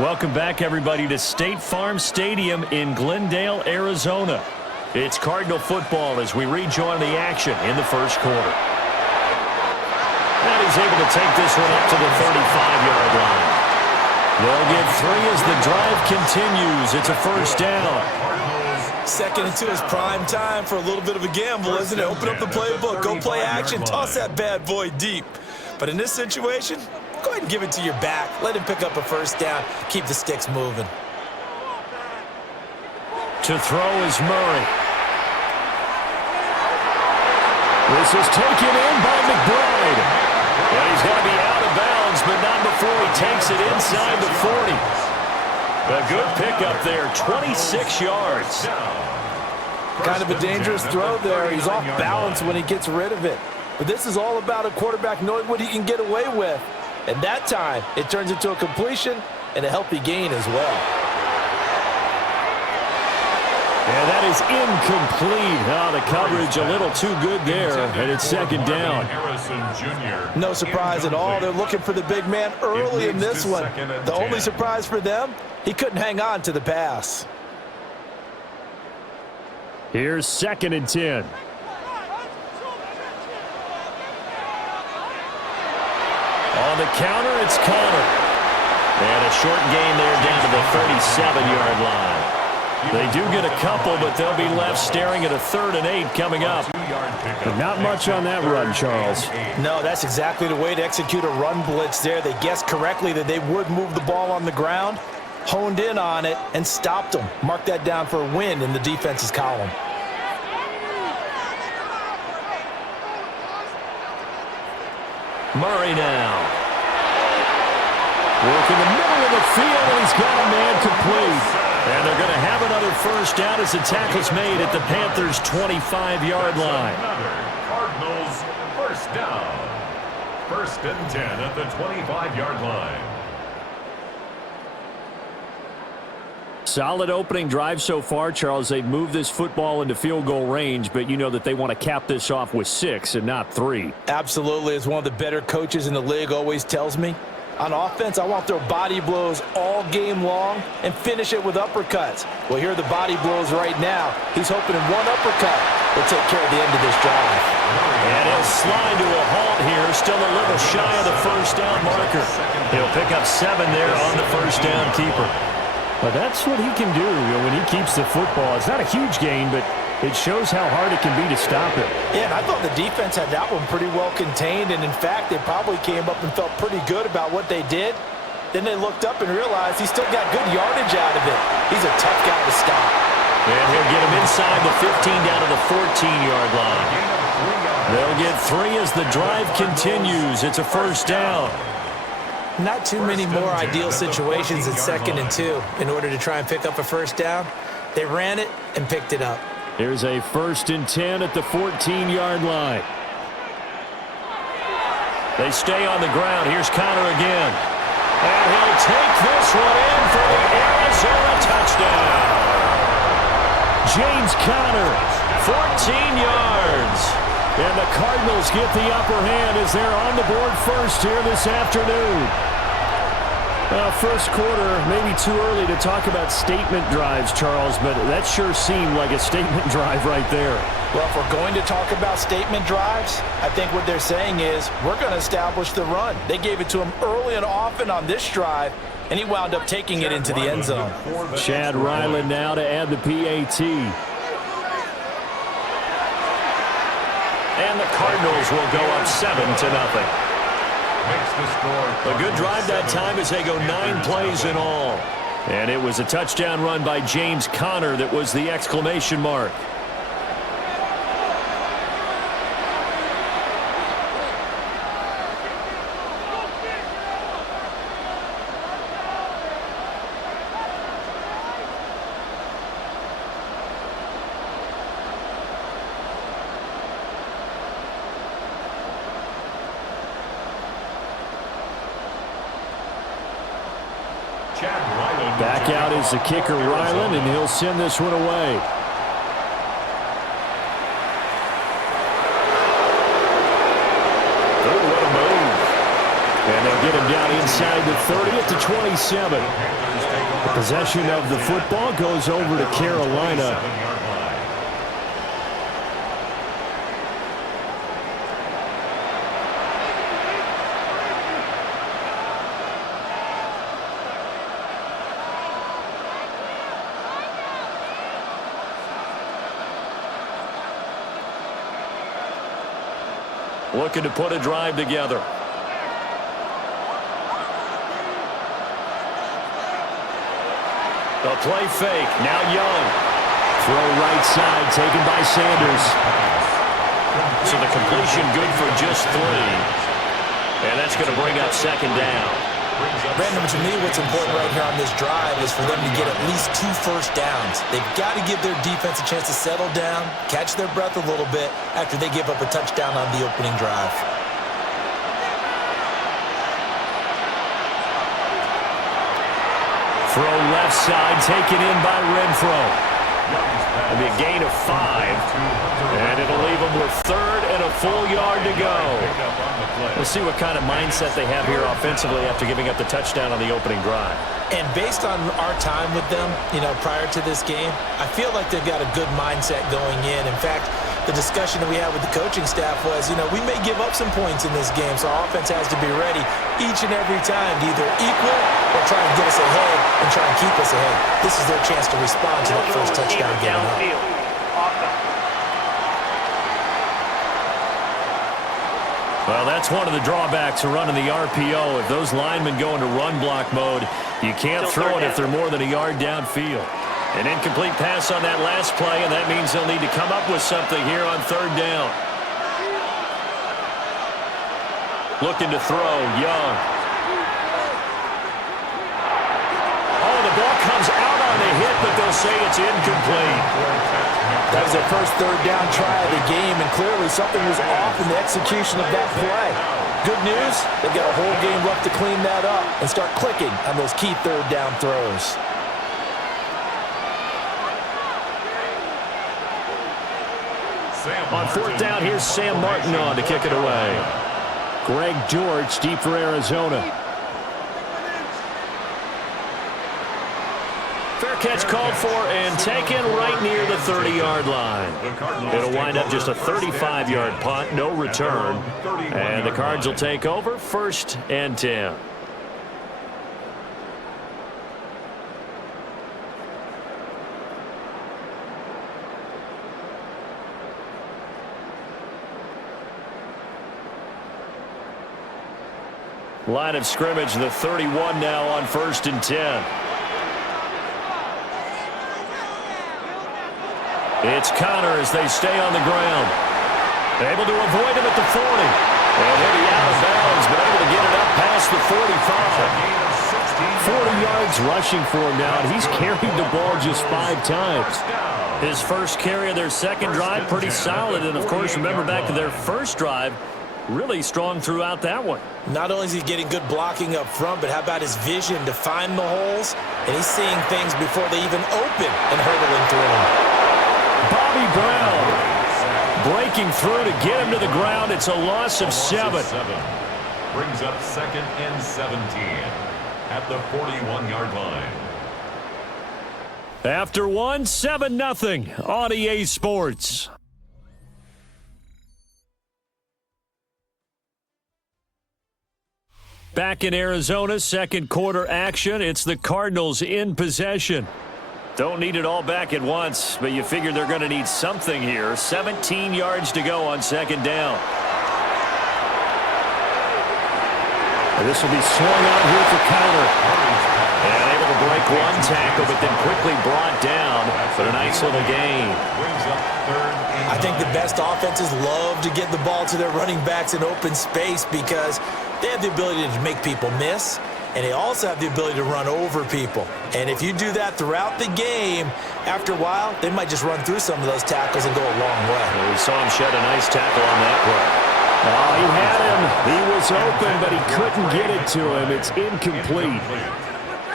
Welcome back, everybody, to State Farm Stadium in Glendale, Arizona. It's Cardinal football as we rejoin the action in the first quarter. And he's able to take this one up to the 35-yard line. They'll get 3 as the drive continues. It's a first down. 2nd and 2 is prime time for a little bit of a gamble, isn't it? Open up the playbook, go play action, toss that bad boy deep. But in this situation, go ahead and give it to your back. Let him pick up a first down. Keep the sticks moving. To throw is Murray. This is taken in by McBride. And he's going to be out of bounds, but not before he takes it inside the 40. A good pickup there, 26 yards. Kind of a dangerous throw there. He's off balance when he gets rid of it. But this is all about a quarterback knowing what he can get away with. And that time, it turns into a completion and a healthy gain as well. And that is incomplete. Oh, the coverage a little too good there, and it's 2nd down. No surprise at all. They're looking for the big man early in this one. The only surprise for them, he couldn't hang on to the pass. Here's 2nd and 10. On the counter, it's Connor. And a short gain there down to the 37-yard line. They do get a couple, but they'll be left staring at a 3rd and 8 coming up. But not much on that run, Charles. No, that's exactly the way to execute a run blitz there. They guessed correctly that they would move the ball on the ground, honed in on it, and stopped them. Mark that down for a win in the defense's column. Murray now. Work in the middle of the field, and he's got a man complete. And they're going to have another first down as the tackle's made at the Panthers' 25-yard line. Cardinals first down. 1st and 10 at the 25-yard line. Solid opening drive so far, Charles. They've moved this football into field goal range, but you know that they want to cap this off with 6 and not 3. Absolutely. As one of the better coaches in the league always tells me, on offense, I want to throw body blows all game long and finish it with uppercuts. Well, here are the body blows right now. He's hoping in one uppercut will take care of the end of this drive. And he'll slide to a halt here, still a little shy of the first down marker. He'll pick up 7 there on the first down keeper. But that's what he can do when he keeps the football. It's not a huge gain, but it shows how hard it can be to stop him. Yeah, and I thought the defense had that one pretty well contained, and in fact, they probably came up and felt pretty good about what they did. Then they looked up and realized he still got good yardage out of it. He's a tough guy to stop. And he'll get him inside the 15 down to the 14-yard line. They'll get 3 as the drive continues. It's a first down. Not too many more ideal situations at 2nd and 2 in order to try and pick up a first down. They ran it and picked it up. Here's a 1st and 10 at the 14-yard line. They stay on the ground. Here's Connor again. And he'll take this one in for the Arizona touchdown. James Conner, 14 yards. And the Cardinals get the upper hand as they're on the board first here this afternoon. First quarter, maybe too early to talk about statement drives, Charles, but that sure seemed like a statement drive right there. Well, if we're going to talk about statement drives, I think what they're saying is we're going to establish the run. They gave it to him early and often on this drive, and he wound up taking it into the end zone. Chad Ryland now to add the PAT. And the Cardinals will go up 7-0. A good drive that time as they go 9 plays in all. And it was a touchdown run by James Conner that was the exclamation mark. Back out is the kicker, Ryland, and he'll send this one away. Oh, what a move. And they'll get him down inside the 30 at the 27. The possession of the football goes over to Carolina. Looking to put a drive together. The play fake. Now Young. Throw right side taken by Sanders. So the completion good for just 3. And that's going to bring up second down. Brandon, to me, what's important right here on this drive is for them to get at least 2 first downs. They've got to give their defense a chance to settle down, catch their breath a little bit after they give up a touchdown on the opening drive. Throw left side, taken in by Renfro. It'll be a gain of 5, and it'll leave them with 3rd and a full yard to go. We'll see what kind of mindset they have here offensively after giving up the touchdown on the opening drive. And based on our time with them, prior to this game, I feel like they've got a good mindset going in. In fact, the discussion that we had with the coaching staff was, we may give up some points in this game, so our offense has to be ready each and every time to either equal or try and get us ahead and try and keep us ahead. This is their chance to respond to that first touchdown given up. Well, that's one of the drawbacks of running the RPO. If those linemen go into run block mode, you can't throw it if they're more than a yard downfield. An incomplete pass on that last play, and that means they'll need to come up with something here on 3rd down. Looking to throw, Young. Oh, the ball comes out on the hit, but they'll say it's incomplete. That was their first 3rd down try of the game, and clearly something was off in the execution of that play. Good news, they've got a whole game left to clean that up and start clicking on those key 3rd down throws. On 4th down, here's Sam Martin on to kick it away. Greg George deep for Arizona. Fair catch called for and taken right near the 30-yard line. It'll wind up just a 35-yard punt, no return. And the Cards will take over 1st and 10. Line of scrimmage, the 31 now on 1st and 10. It's Connor as they stay on the ground. Able to avoid him at the 40. And he'll be out of bounds, but able to get it up past the 45. 40 yards rushing for him now, and he's carried the ball just 5 times. His first carry of their second drive, pretty solid. And, of course, remember back to their first drive, really strong throughout that one. Not only is he getting good blocking up front, but how about his vision to find the holes? And he's seeing things before they even open and hurdling through them. Bobby Brown breaking through to get him to the ground. It's a loss of 7. Brings up 2nd and 17 at the 41-yard line. After 1, 7-0 on EA Sports. Back in Arizona, second quarter action. It's the Cardinals in possession. Don't need it all back at once, but you figure they're going to need something here. 17 yards to go on 2nd down. And this will be swung out here for Connor. And able to break one tackle, but then quickly brought down for a nice little gain. I think the best offenses love to get the ball to their running backs in open space because they have the ability to make people miss, and they also have the ability to run over people. And if you do that throughout the game, after a while, they might just run through some of those tackles and go a long way. Well, we saw him shed a nice tackle on that play. Oh, he had him. He was open, but he couldn't get it to him. It's incomplete.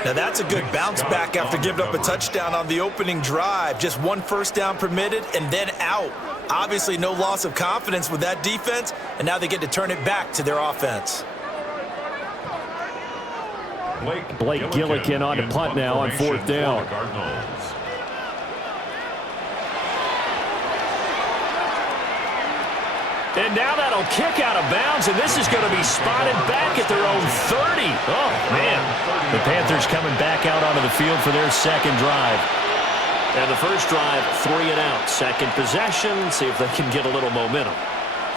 Now that's a good bounce back after giving up a touchdown on the opening drive. Just 1 first down permitted and then out. Obviously no loss of confidence with that defense, and now they get to turn it back to their offense. Blake Gillikin on to punt now on 4th down. And now that'll kick out of bounds, and this is going to be spotted back at their own 30. Oh, man. The Panthers coming back out onto the field for their second drive. And the first drive, 3 and out. Second possession, see if they can get a little momentum.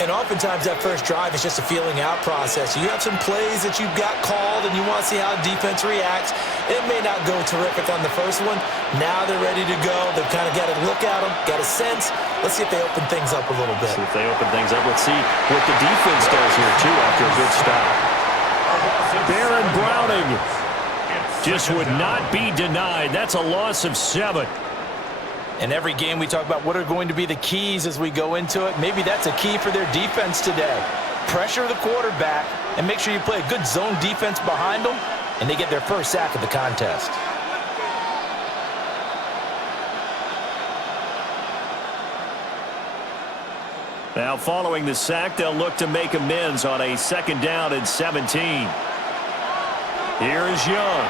And oftentimes that first drive is just a feeling out process. You have some plays that you've got called and you want to see how defense reacts. It may not go terrific on the first one. Now they're ready to go. They've kind of got to look at them, got a sense. Let's see if they open things up a little bit. See if they open things up. Let's see what the defense does here, too, after a good stop. Baron Browning just would not be denied. That's a loss of 7. In every game we talk about what are going to be the keys as we go into it. Maybe that's a key for their defense today. Pressure the quarterback and make sure you play a good zone defense behind them, and they get their first sack of the contest. Now following the sack, they'll look to make amends on a 2nd down and 17. Here is Young.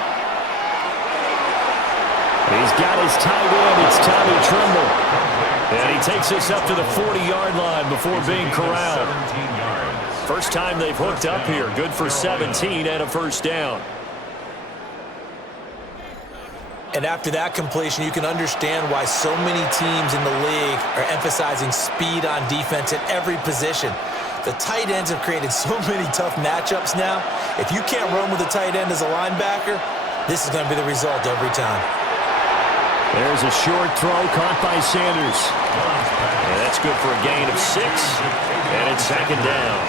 He's got his tight end. It's Tommy Tremble. And he takes us up to the 40-yard line before being corralled. First time they've hooked up here. Good for 17 and a first down. And after that completion, you can understand why so many teams in the league are emphasizing speed on defense at every position. The tight ends have created so many tough matchups now. If you can't run with a tight end as a linebacker, this is going to be the result every time. There's a short throw caught by Sanders. And that's good for a gain of 6. And it's 2nd down.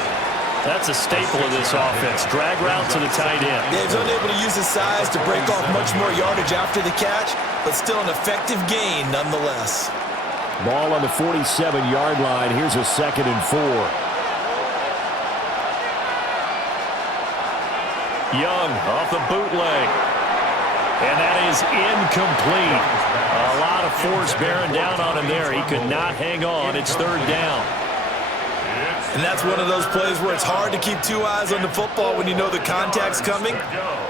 That's a staple of this offense. Drag route to the tight end. Yeah, he's unable to use his size to break off much more yardage after the catch, but still an effective gain nonetheless. Ball on the 47-yard line. Here's a 2nd and 4. Young off the bootleg. And that is incomplete. A lot of force bearing down on him there. He could not hang on. It's 3rd down. And that's one of those plays where it's hard to keep 2 eyes on the football when you know the contact's coming,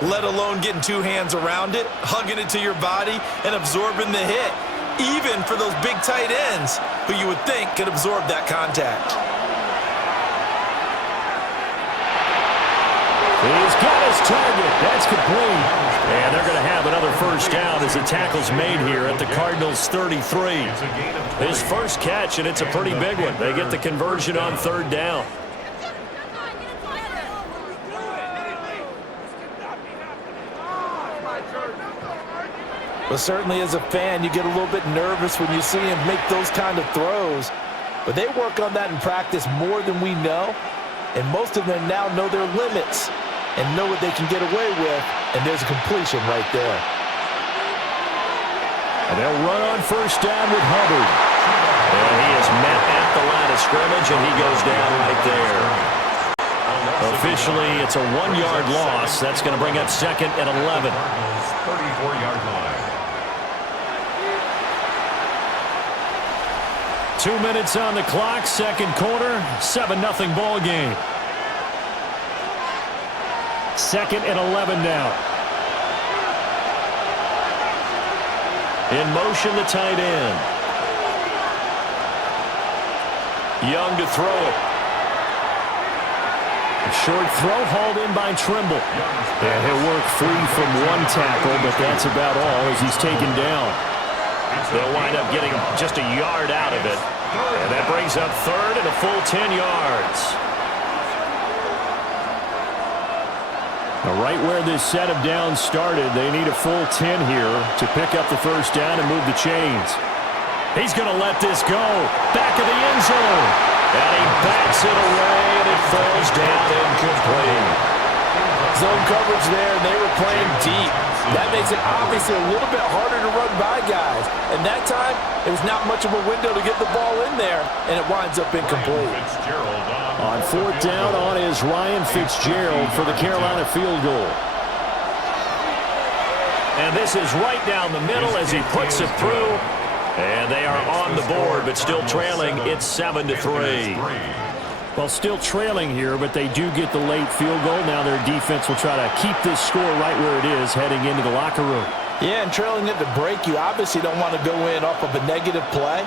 let alone getting 2 hands around it, hugging it to your body, and absorbing the hit, even for those big tight ends who you would think could absorb that contact. He's got his target. That's complete. And they're going to have another first down as the tackle's made here at the Cardinals' 33. His first catch, and it's a pretty big one. They get the conversion on 3rd down. Well, certainly as a fan, you get a little bit nervous when you see him make those kind of throws. But they work on that in practice more than we know. And most of them now know their limits and know what they can get away with, and there's a completion right there. And they'll run on first down with Hubbard. And he is met at the line of scrimmage, and he goes down right there. Officially, it's a 1-yard loss. That's going to bring up 2nd and 11. 34-yard line. 2 minutes on the clock, 2nd quarter, 7-0 ball game. 2nd and 11 now. In motion, the tight end. Young to throw it. A short throw hauled in by Trimble. And he'll work free from 1 tackle, but that's about all as he's taken down. They'll wind up getting just a yard out of it. And that brings up 3rd and a full 10 yards. Now, right where this set of downs started, they need a full 10 here to pick up the first down and move the chains. He's going to let this go. Back of the end zone. And he bats it away, and it falls down incomplete. Zone coverage there, and they were playing deep. That makes it obviously a little bit harder to run by guys. And that time, it was not much of a window to get the ball in there, and it winds up incomplete. On 4th down on is Ryan Fitzgerald for the Carolina field goal. And this is right down the middle as he puts it through. And they are on the board, but still trailing. It's 7-3. Well, still trailing here, but they do get the late field goal. Now their defense will try to keep this score right where it is heading into the locker room. Yeah, and trailing it to break, you obviously don't want to go in off of a negative play.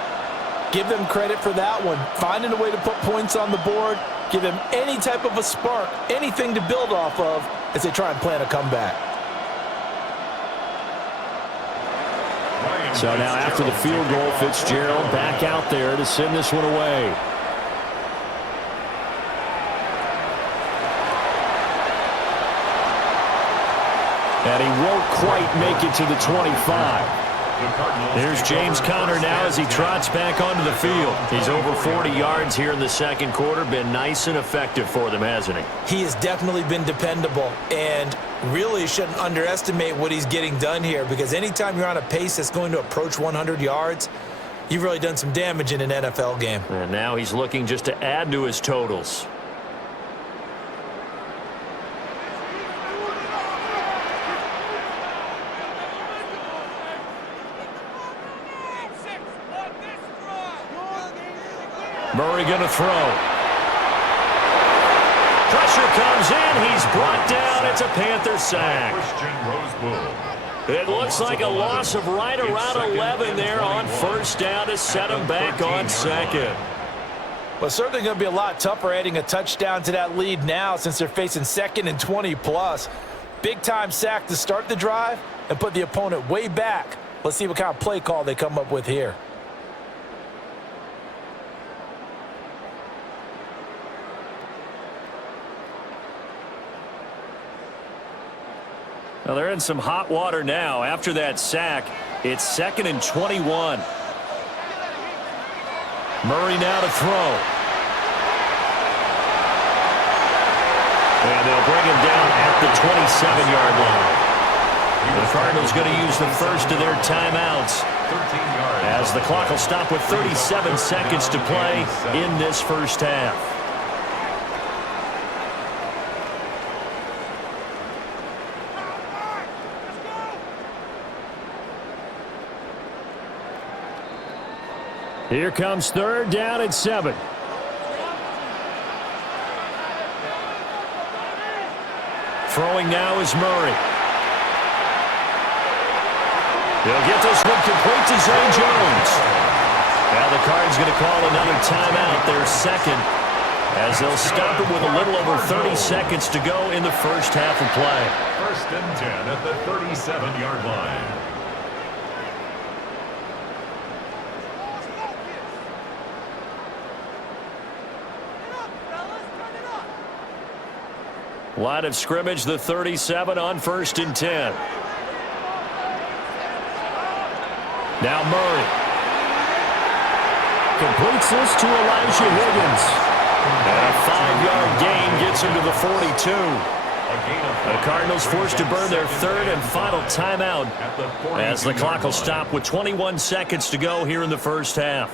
Give them credit for that one. Finding a way to put points on the board, give them any type of a spark, anything to build off of as they try and plan a comeback. So now after the field goal, Fitzgerald back out there to send this one away. And he won't quite make it to the 25. There's James Conner now as he trots back onto the field. He's over 40 yards here in the second quarter. Been nice and effective for them, hasn't he? He has definitely been dependable, and really shouldn't underestimate what he's getting done here, because anytime you're on a pace that's going to approach 100 yards, you've really done some damage in an NFL game. And now he's looking just to add to his totals. Murray going to throw. Pressure comes in. He's brought down. It's a Panther sack. It looks like a loss of right around 11 there on first down to set him back on second. Well, certainly going to be a lot tougher adding a touchdown to that lead now since they're facing second and 20+. Big-time sack to start the drive and put the opponent way back. Let's see what kind of play call they come up with here. Well, they're in some hot water now. After that sack, it's second and 21. Murray now to throw. And they'll bring him down at the 27-yard line. The Cardinals going to use the first of their timeouts as the clock will stop with 37 seconds to play in this first half. Here comes third down and 7. Throwing now is Murray. He'll get this one complete to Zay Jones. Now the Cards going to call another timeout, their second, as they'll stop it with a little over 30 seconds to go in the first half of play. First and 10 at the 37-yard line. Line of scrimmage, the 37 on first and 10. Now Murray. Completes this to Elijah Higgins. And a 5-yard gain gets him to the 42. The Cardinals forced to burn their third and final timeout as the clock will stop with 21 seconds to go here in the first half.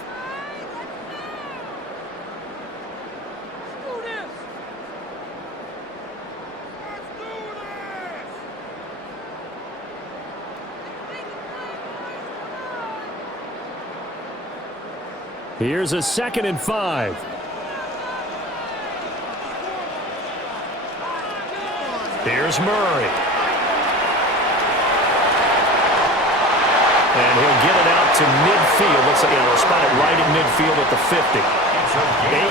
Here's a second and 5. Here's Murray. And he'll get it out to midfield. Looks like he'll spot it right at midfield at the 50. 8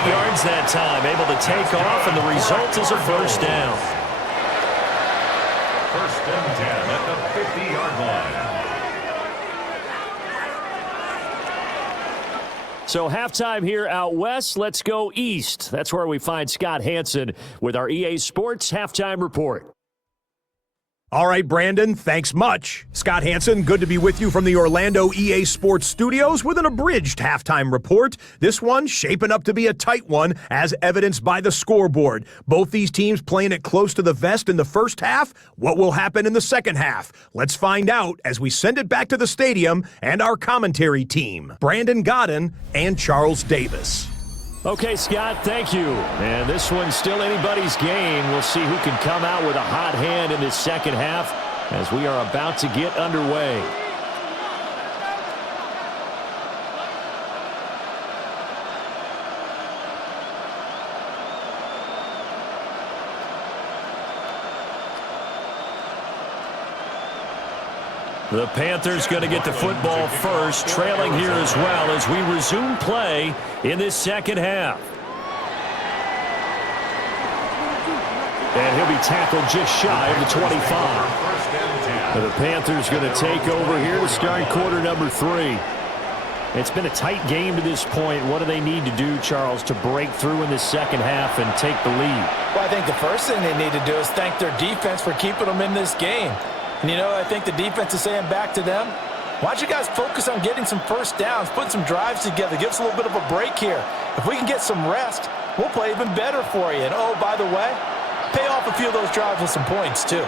yards that time, able to take off, and the result is a first down. First and 10 at the 50-yard line. So halftime here out west. Let's go east. That's where we find Scott Hanson with our EA Sports Halftime Report. All right, Brandon, thanks much. Scott Hanson, good to be with you from the Orlando EA Sports Studios with an abridged halftime report. This one shaping up to be a tight one, as evidenced by the scoreboard. Both these teams playing it close to the vest in the first half. What will happen in the second half? Let's find out as we send it back to the stadium and our commentary team, Brandon Godden and Charles Davis. Okay, Scott, thank you. And this one's still anybody's game. We'll see who can come out with a hot hand in this second half as we are about to get underway. The Panthers going to get the football first, trailing here as well as we resume play in this second half. And he'll be tackled just shy of the 25. The Panthers going to take over here to start quarter number 3. It's been a tight game to this point. What do they need to do, Charles, to break through in this second half and take the lead? Well, I think the first thing they need to do is thank their defense for keeping them in this game. And, you know, I think the defense is saying back to them, why don't you guys focus on getting some first downs, put some drives together, give us a little bit of a break here. If we can get some rest, we'll play even better for you. And, oh, by the way, pay off a few of those drives with some points, too.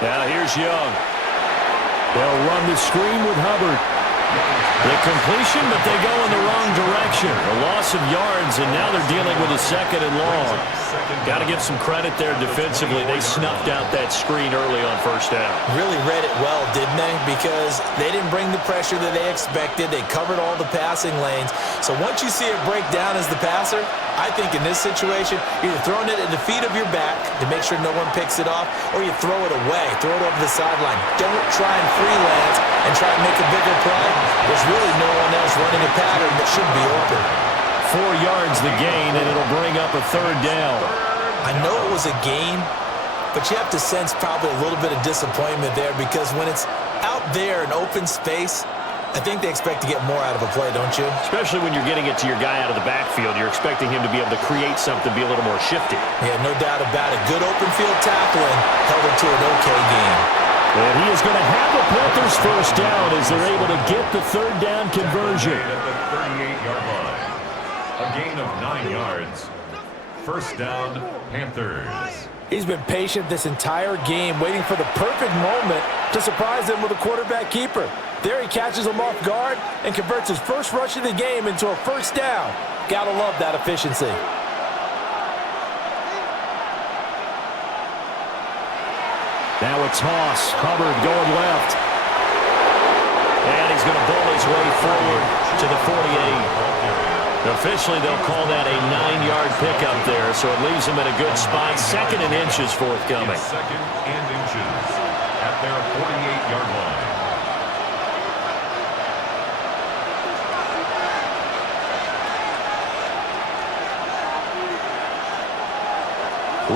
Now here's Young. They'll run the screen with Hubbard. The completion, but they go in the wrong direction. A loss of yards, and now they're dealing with a second and long. Got to give some credit there defensively. They snuffed out that screen early on first down. Really read it well, didn't they? Because they didn't bring the pressure that they expected. They covered all the passing lanes. So once you see it break down as the passer, I think in this situation, you're either throwing it at the feet of your back to make sure no one picks it off, or you throw it away, throw it over the sideline. Don't try and freelance and try and make a bigger play. There's really no one else running a pattern that should be open. 4 yards the gain, and it'll bring up a third down. I know it was a gain, but you have to sense probably a little bit of disappointment there because when it's out there in open space, I think they expect to get more out of a play, don't you? Especially when you're getting it to your guy out of the backfield. You're expecting him to be able to create something, be a little more shifty. Yeah, no doubt about it. Good open field tackling held it to an okay game. And he is going to have the Panthers first down as they're able to get the third down conversion. At the 38-yard line. A gain of 9 yards. First down, Panthers. He's been patient this entire game, waiting for the perfect moment to surprise them with a quarterback keeper. There he catches him off guard and converts his first rush of the game into a first down. Gotta love that efficiency. Now a toss. Hubbard going left. And he's going to bowl his way forward to the 48. Officially, they'll call that a 9-yard pickup there, so it leaves him in a good spot. Second and inches forthcoming. Second and inches at their 48-yard line.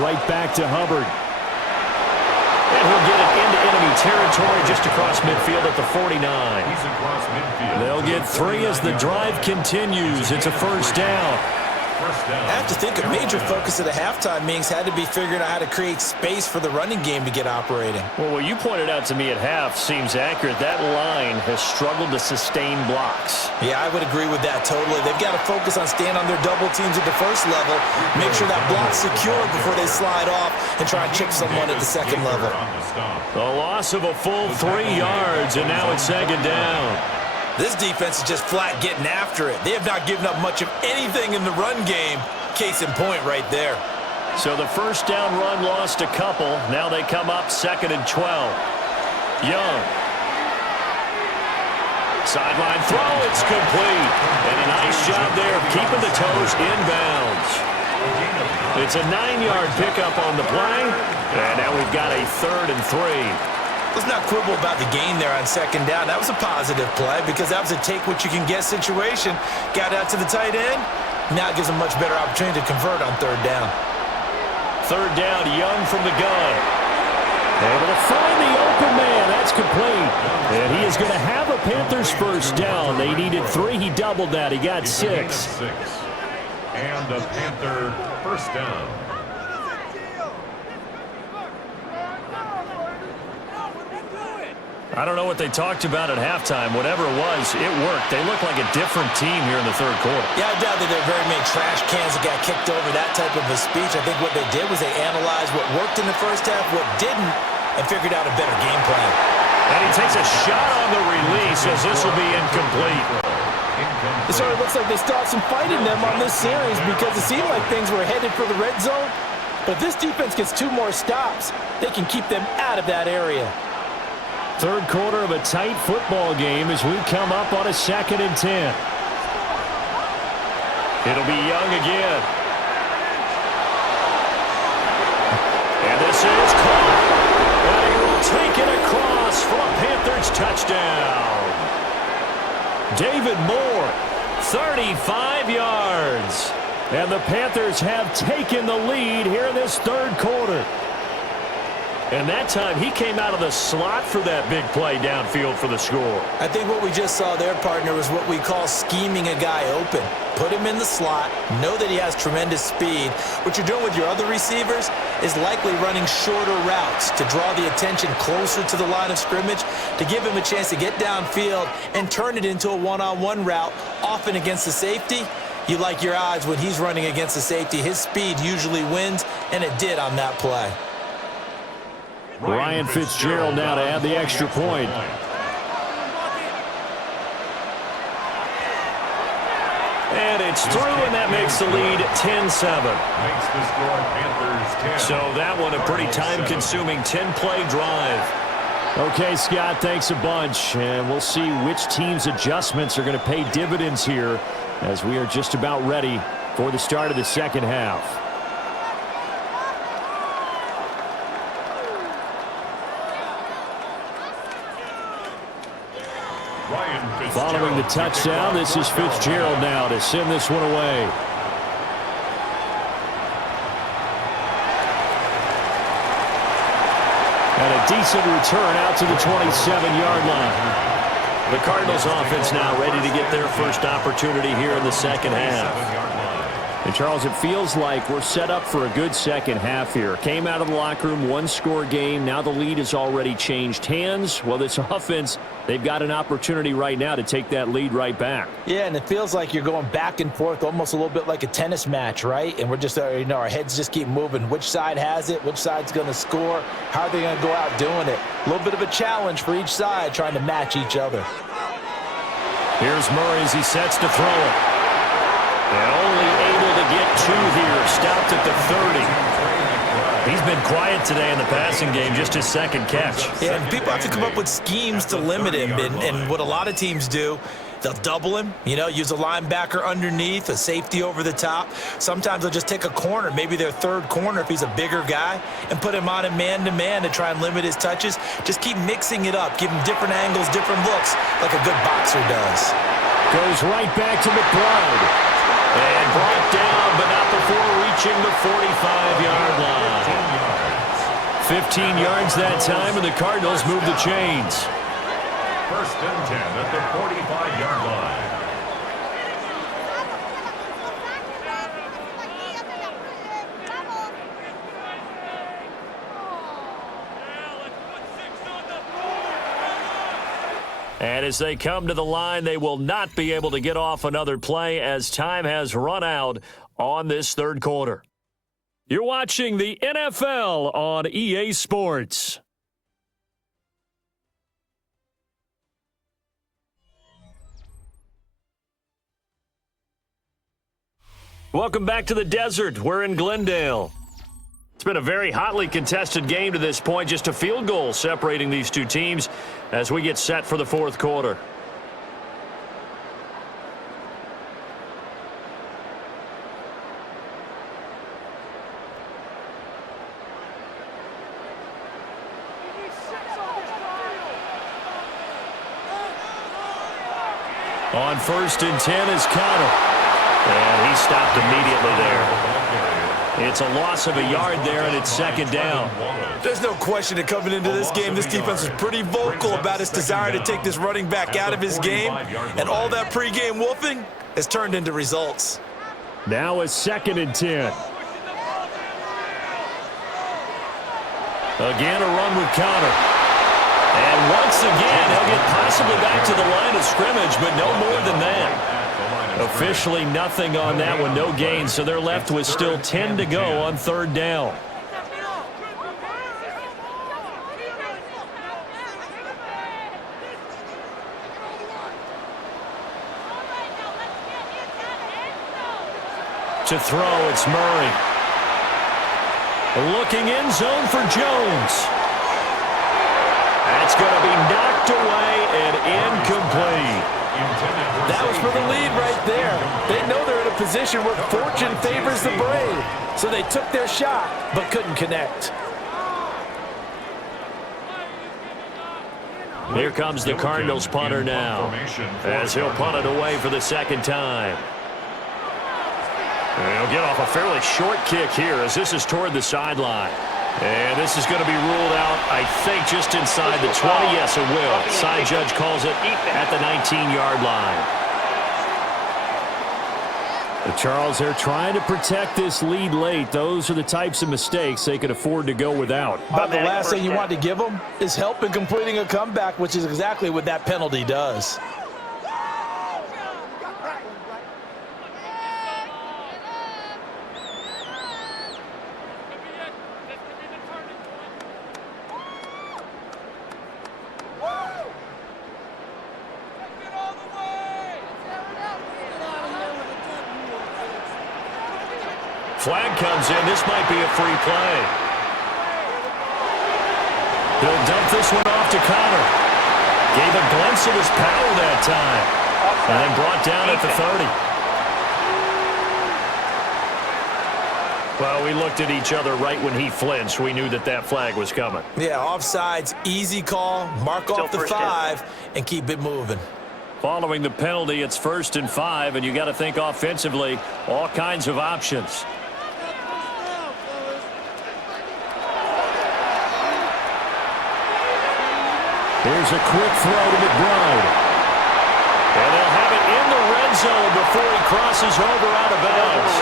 Right back to Hubbard. And he'll get it into enemy territory just across midfield at the 49. He's across midfield. They'll get 3 as the drive continues. It's a first down. I have to think a major focus of the halftime meetings had to be figuring out how to create space for the running game to get operating. Well, what you pointed out to me at half seems accurate. That line has struggled to sustain blocks. Yeah, I would agree with that totally. They've got to focus on staying on their double teams at the first level, make sure that block's secure before they slide off and try and chip someone at the second level. A loss of a full 3 yards, and now it's second down. This defense is just flat getting after it. They have not given up much of anything in the run game. Case in point right there. So the first down run lost a couple. Now they come up second and 12. Young. Sideline throw, it's complete. And a nice job there of keeping the toes inbounds. It's a 9-yard pickup on the play. And now we've got a third and 3. Let's not quibble about the gain there on second down. That was a positive play because that was a take-what-you-can-get situation. Got out to the tight end. Now it gives them a much better opportunity to convert on third down. Third down, Young from the gun. Able to find the open man. That's complete. And he is going to have a Panthers first down. They needed 3. He doubled that. He got 6. And a Panther first down. I don't know what they talked about at halftime. Whatever it was, it worked. They look like a different team here in the third quarter. Yeah, I doubt that there are very many trash cans that got kicked over, that type of a speech. I think what they did was they analyzed what worked in the first half, what didn't, and figured out a better game plan. And he takes a shot on the release as this will be incomplete. It sort of looks like they still have some fight in them on this series because it seemed like things were headed for the red zone. But if this defense gets 2 more stops, they can keep them out of that area. Third quarter of a tight football game as we come up on a second and 10. It'll be Young again. And this is caught. And he will take it across for a Panthers touchdown. David Moore, 35 yards. And the Panthers have taken the lead here in this third quarter. And that time, he came out of the slot for that big play downfield for the score. I think what we just saw there, partner, was what we call scheming a guy open. Put him in the slot, know that he has tremendous speed. What you're doing with your other receivers is likely running shorter routes to draw the attention closer to the line of scrimmage, to give him a chance to get downfield and turn it into a one-on-one route, often against the safety. You like your odds when he's running against the safety. His speed usually wins, and it did on that play. Ryan Fitzgerald now to add the extra point. And it's through, and that makes the lead 10-7. Makes the score Panthers 10. So that one a pretty time-consuming 10-play drive. Okay, Scott, thanks a bunch. And we'll see which team's adjustments are going to pay dividends here as we are just about ready for the start of the second half. Following the touchdown, this is Fitzgerald now to send this one away. And a decent return out to the 27-yard line. The Cardinals offense now ready to get their first opportunity here in the second half. And Charles, it feels like we're set up for a good second half here. Came out of the locker room, one-score game. Now the lead has already changed hands. Well, this offense, they've got an opportunity right now to take that lead right back. Yeah, and it feels like you're going back and forth almost a little bit like a tennis match, right? And we're just, our heads just keep moving. Which side has it? Which side's going to score? How are they going to go out doing it? A little bit of a challenge for each side trying to match each other. Here's Murray as he sets to throw it. And only able to get two here. Stopped at the 30. He's been quiet today in the passing game, just his second catch. Yeah, and people have to come up with schemes to limit him. And what a lot of teams do, they'll double him, use a linebacker underneath, a safety over the top. Sometimes they'll just take a corner, maybe their third corner if he's a bigger guy, and put him on a man-to-man to try and limit his touches. Just keep mixing it up, give him different angles, different looks, like a good boxer does. Goes right back to McBride. And brought down, but not before reaching the 45-yard line. 15 yards that time, and the Cardinals move the chains. First and 10 at the 45-yard line. And as they come to the line, they will not be able to get off another play as time has run out on this third quarter. You're watching the NFL on EA Sports. Welcome back to the desert. We're in Glendale. It's been a very hotly contested game to this point, just a field goal separating these two teams as we get set for the fourth quarter. On first and 10 is Connor. And he stopped immediately there. It's a loss of a yard there, and it's second down. There's no question that coming into this game, this defense was pretty vocal about its desire to take this running back out of his game. And all that pregame wolfing has turned into results. Now it's second and 10. Again, a run with Connor. And once again, he'll get possibly back to the line of scrimmage, but no more than that. Officially nothing on that one, no gain, so they're left with still 10 to go on third down. To throw, it's Murray. Looking in zone for Jones. That's going to be knocked away and incomplete. That was for the lead right there. They know they're in a position where fortune favors the brave. So they took their shot, but couldn't connect. Here comes the Cardinals punter now, as he'll punt it away for the second time. And he'll get off a fairly short kick here as this is toward the sideline. And this is going to be ruled out, I think, just inside the 20. Yes, it will. Side judge calls it at the 19-yard line. Charles, they're trying to protect this lead late. Those are the types of mistakes they could afford to go without. But the last thing you want to give them is help in completing a comeback, which is exactly what that penalty does. Flag comes in. This might be a free play. He'll dump this one off to Connor. Gave a glimpse of his power that time. And then brought down at the 30. Well, we looked at each other right when he flinched. We knew that that flag was coming. Yeah, offsides, easy call. Mark off the 5 and keep it moving. Following the penalty, it's 1st and 5, and you got to think offensively, all kinds of options. Here's a quick throw to McBride. And they'll have it in the red zone before he crosses over out of bounds.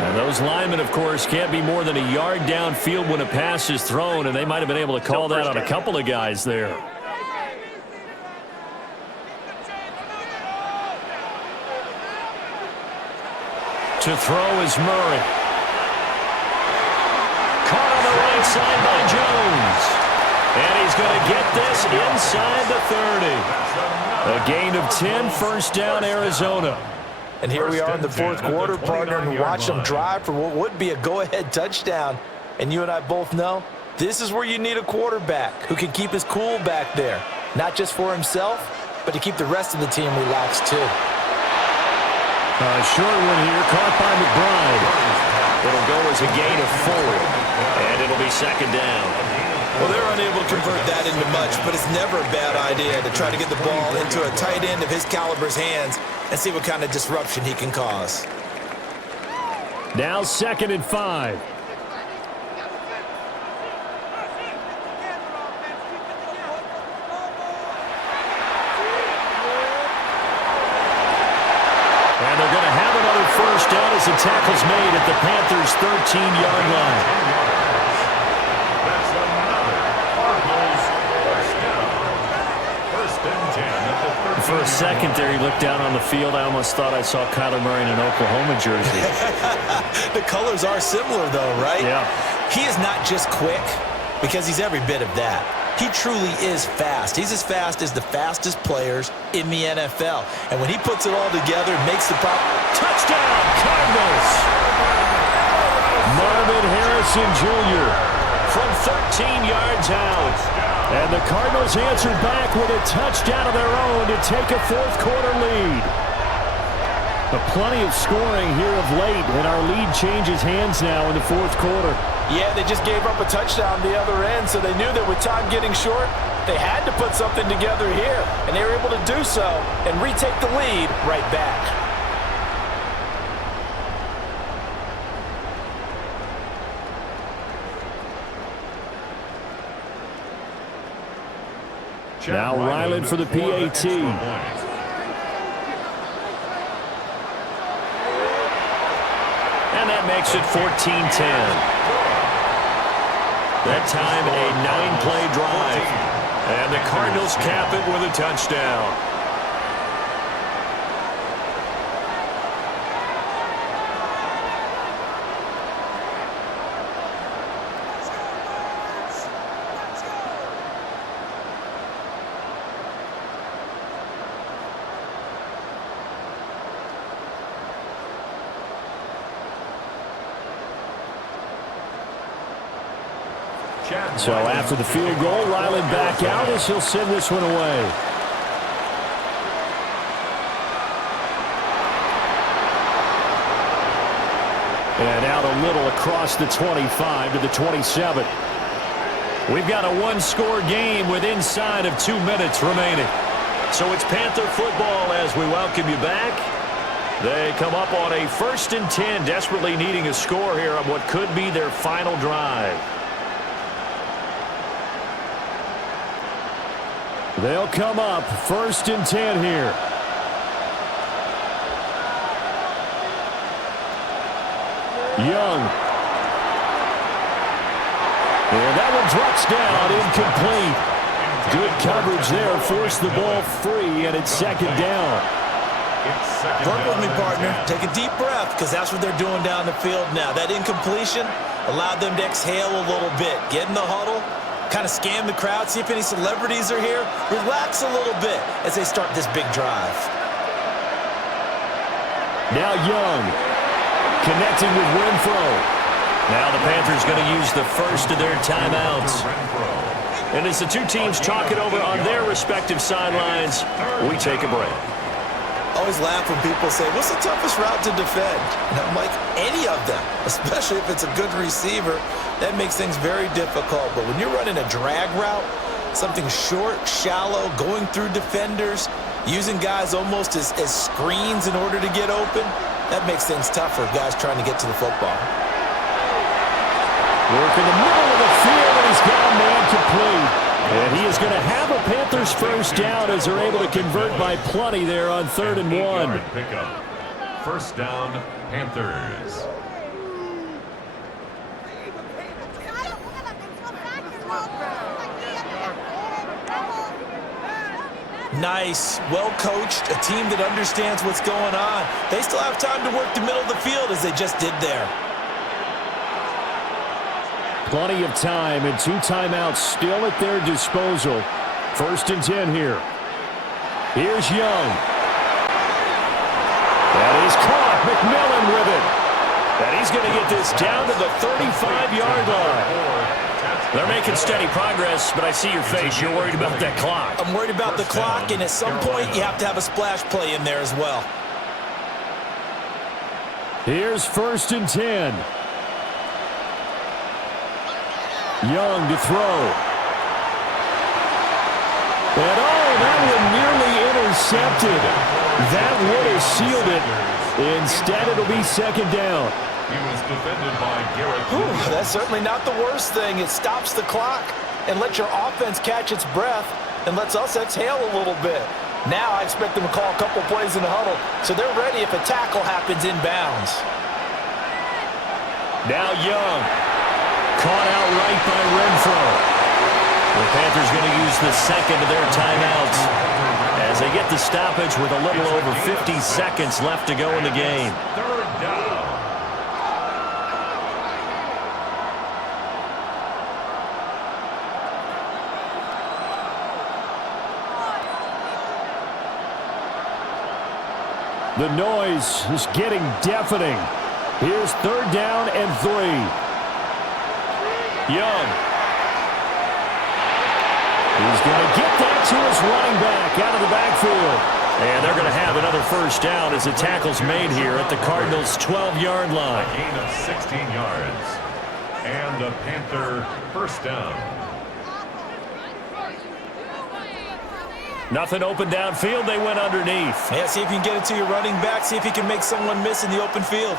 And those linemen, of course, can't be more than a yard downfield when a pass is thrown, and they might have been able to call that on a couple of guys there. To throw is Murray. Caught on the right side by Jones. And he's going to get this inside the 30. A gain of 10, first down, Arizona. And here we are in the 4th quarter, partner, and watch them drive for what would be a go-ahead touchdown. And you and I both know this is where you need a quarterback who can keep his cool back there. Not just for himself, but to keep the rest of the team relaxed too. Short one here, caught by McBride. It'll go as a gain of 4, and it'll be second down. Well, they're unable to convert that into much, but it's never a bad idea to try to get the ball into a tight end of his caliber's hands and see what kind of disruption he can cause. Now 2nd and 5. And they're going to have another first down as the tackle's made at the Panthers' 13-yard line. That's another Cardinals first down. 1st and 10 at the 13. For a second there, he looked down on the field. I almost thought I saw Kyler Murray in an Oklahoma jersey. The colors are similar, though, right? Yeah. He is not just quick, because he's every bit of that. He truly is fast. He's as fast as the fastest players in the NFL. And when he puts it all together, makes the pop. Touchdown, Cardinals! Marvin Harrison Jr. from 13 yards out. And the Cardinals answered back with a touchdown of their own to take a 4th quarter lead. But plenty of scoring here of late, and our lead changes hands now in the 4th quarter. Yeah, they just gave up a touchdown the other end, so they knew that with time getting short, they had to put something together here, and they were able to do so and retake the lead right back. Now Ryland for the PAT. And that makes it 14-10. That time a 9-play drive. And the Cardinals cap it with a touchdown. So after the field goal, Ryland back out as he'll send this one away. And out a little across the 25 to the 27. We've got a one-score game with inside of 2 minutes remaining. So it's Panther football as we welcome you back. They come up on a 1st and 10, desperately needing a score here on what could be their final drive. They'll come up 1st and 10 here. Young. And that one drops down, incomplete. Good coverage there, forced the ball free, and it's 2nd down. Work with me, partner. Take a deep breath, because that's what they're doing down the field now. That incompletion allowed them to exhale a little bit. Get in the huddle, kind of scan the crowd, see if any celebrities are here. Relax a little bit as they start this big drive. Now Young connecting with Renfro. Now the Panthers going to use the first of their timeouts. And as the two teams talk it over on their respective sidelines, we take a break. Always laugh when people say, what's the toughest route to defend? And I'm like, any of them, especially if it's a good receiver. That makes things very difficult. But when you're running a drag route, something short, shallow, going through defenders, using guys almost as screens in order to get open, that makes things tougher, guys trying to get to the football. Work in the middle of the field, and he's got a man complete. And he is going to have a Panthers first down as they're able to convert by plenty there on 3rd and 1. Pickup. 1st down, Panthers. Nice, well-coached, a team that understands what's going on. They still have time to work the middle of the field as they just did there. Plenty of time and 2 timeouts still at their disposal. 1st and 10 here. Here's Young. That is caught. McMillan with it. And he's going to get this down to the 35-yard line. They're making steady progress, but I see your face. You're worried about that clock. I'm worried about the clock, and at some point you have to have a splash play in there as well. Here's 1st and 10. Young to throw. And that one nearly intercepted. That would have sealed it. Instead, it'll be 2nd down. He was defended by Garrett. That's certainly not the worst thing. It stops the clock and lets your offense catch its breath and lets us exhale a little bit. Now I expect them to call a couple plays in the huddle, so they're ready if a tackle happens inbounds. Now Young. Caught out right by Renfro. The Panthers going to use the 2nd of their timeouts as they get the stoppage with a little over 50 seconds left to go in the game. 3rd down. The noise is getting deafening. Here's 3rd down and 3. Young. He's going to get that to his running back out of the backfield. And they're going to have another first down as the tackle's made here at the Cardinals' 12-yard line. A gain of 16 yards. And a Panther first down. Nothing open downfield. They went underneath. Yeah, see if you can get it to your running back. See if you can make someone miss in the open field.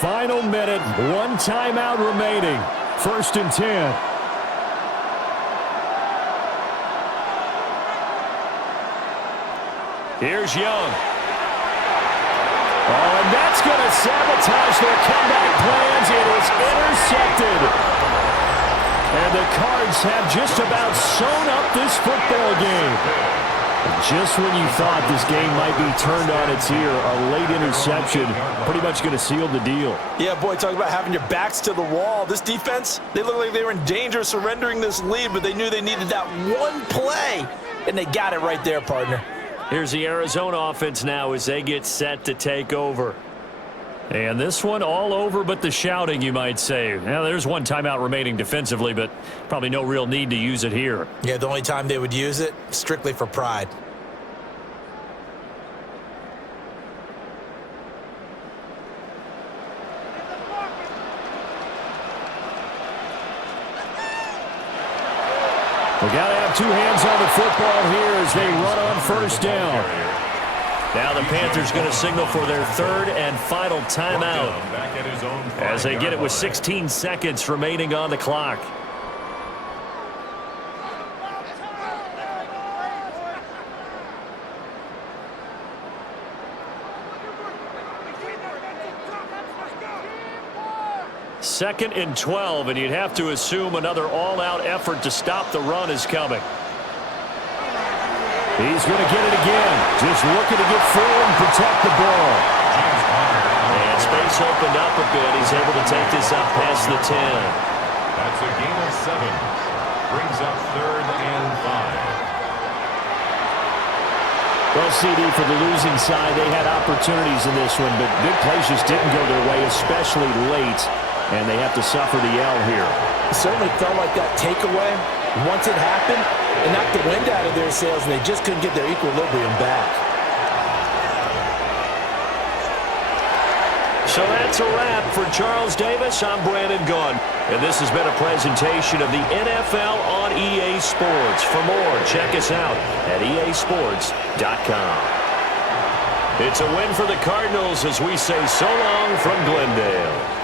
Final minute, 1 timeout remaining. 1st and 10. Here's Young. Oh, and that's going to sabotage their comeback plans. It is intercepted. And the Cards have just about sewn up this football game. Just when you thought this game might be turned on its ear, a late interception pretty much going to seal the deal. Yeah, boy, talk about having your backs to the wall. This defense, they look like they were in danger of surrendering this lead, but they knew they needed that one play, and they got it right there, partner. Here's the Arizona offense now as they get set to take over. And this one all over but the shouting, you might say. Now, there's 1 timeout remaining defensively, but probably no real need to use it here. Yeah, the only time they would use it, strictly for pride. We got to have two hands on the football here as they run on first down. Now the Panthers going to signal for their third and final timeout as they get it with 16 seconds remaining on the clock. Second and 12, and you'd have to assume another all-out effort to stop the run is coming. He's going to get it again. Just looking to get forward and protect the ball. And space opened up a bit. He's able to take this up past the 10. That's a gain of 7. Brings up third and 5. Well, CD, for the losing side, they had opportunities in this one, but big plays just didn't go their way, especially late. And they have to suffer the L here. It certainly felt like that takeaway, once it happened, it knocked the wind out of their sails, and they just couldn't get their equilibrium back. So that's a wrap for Charles Davis. I'm Brandon Gaughan. And this has been a presentation of the NFL on EA Sports. For more, check us out at easports.com. It's a win for the Cardinals as we say so long from Glendale.